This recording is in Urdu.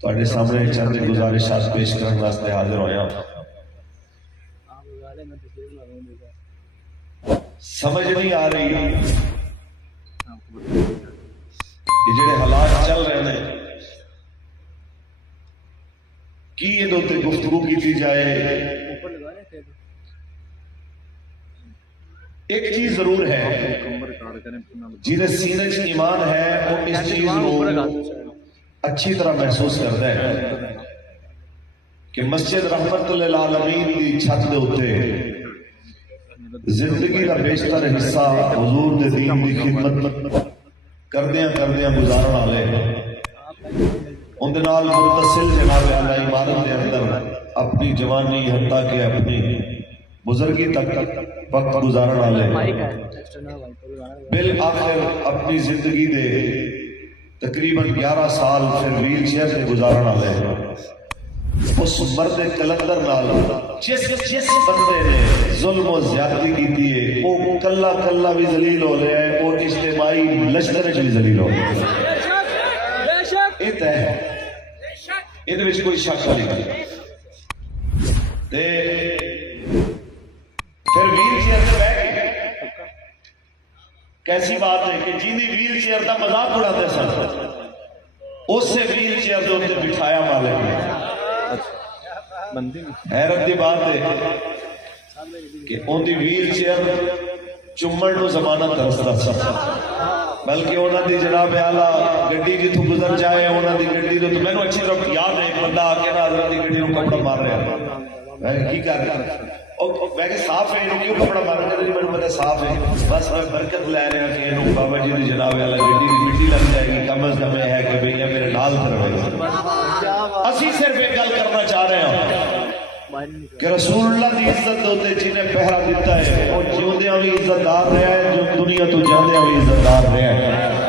تواڈے سامنے چند گزارشات پیش کرنے واسطے حاضر ہویا۔ سمجھ نہیں آ رہی کہ جڑے حالات چل رہے ہیں کی یہ گفتگو کی جائے۔ ایک چیز ضرور ہے، جنہیں سینے سے ایمان ہے وہ اس چیز کو اچھی طرح محسوس کرتا ہے کہ مسجد رحمت للعالمین کی چھت دے اوتے زندگی کا بیشتر حصہ حضور دے دین دی خدمت کردیاں گزارن والے ان دے نال متصل جناب اعلی عبادت دے اندر اپنی جوانی حتیٰ کہ اپنی بزرگی تک وقت گزارن والے بالآخر اپنی زندگی دے تقریباً 11 سال پھر ویل چیئر سے گزارن والے اس مرد کلندر نال جس بندے نے ظلم و زیادتی کی ہے وہ کلا بھی ذلیل ہو رہا ہے اور اجتماعی لشکر بھی ذلیل ہو رہا ہے۔ یہ طے ہے، یہ کوئی شک نہیں۔ پھر ویل چیئر سے بیٹھ کے کیسی بات ہے کہ جنہیں ویل چیئر کا مذاق اڑاتے سن اس سے ویل چیئر کے اوپر بٹھایا مالک نے۔ حیرت کی بات ہے کہ ان دی ویل چیئر چمن نو زمانہ ترستا سا، بلکہ انہوں دی جناب اعلیٰ گڈی جتوں گزر جائے انہوں دی گڈی تو میں اچھی طرح یاد ہے ایک بندہ آ کے نا حضرت دی گڈی نو کپڑا مار رہا ہے، میں کی کر رہا میں کہ صاف ہے انہوں کیوں کپڑا مار رہا ہے، میں پتا صاف ہے بس میں برکت لے رہا کہ انہوں بابا جی دی جناب اعلیٰ گڈی دی مٹی لگ جائے گی، کم از کم ہے کہ بھئی میرے نال کروے گا۔ اسی صرف ایک گل کرنا چاہ رہے ہیں کہ رسول اللہ کی عزت ہوتے جنہیں پہرا دیتا ہے وہ جیوندیاں بھی عزت دار رہا ہے، جو دنیا تو جاندیاں بھی عزت دار رہا ہے۔